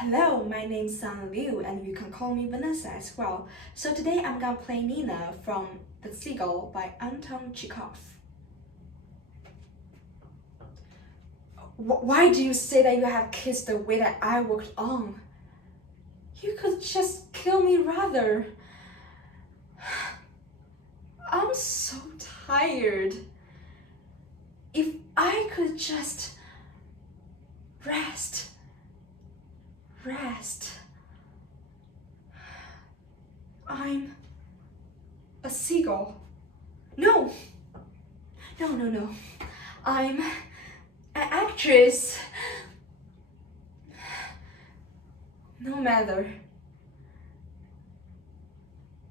Hello, my name's Can Liu, and you can call me Vanessa as well. So today I'm gonna play Nina from The Seagull by Anton Chekhov. Why do you say that you have kissed the way that I walked on? You could just kill me rather. I'm so tired. If I could just rest. I'm a seagull. No. I'm an actress. No matter.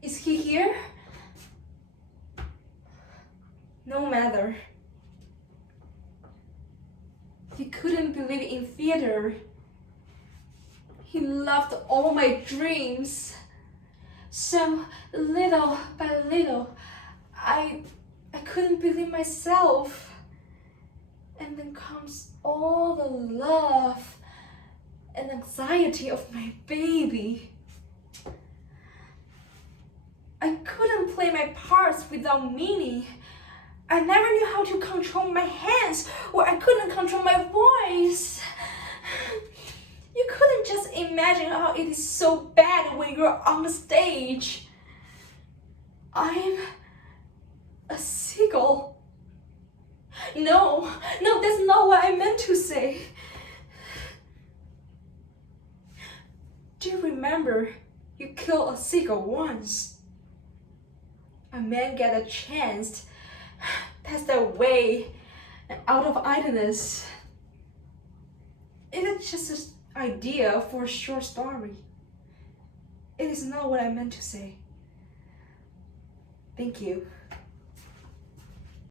Is he here? No matter. He couldn't believe in theater. He loved all my dreams. So little by little, I couldn't believe myself. And then comes all the love and anxiety of my baby. I couldn't play my parts without meaning. I never knew how to control my hands, or I couldn't control my voice. You couldn't just imagine how it is so bad when you're on the stage. I'm a seagull. No, that's not what I meant to say. Do you remember you killed a seagull once? A man get a chance, pass that way, and out of idleness. It is just an idea for a short story. It is not what I meant to say. Thank you.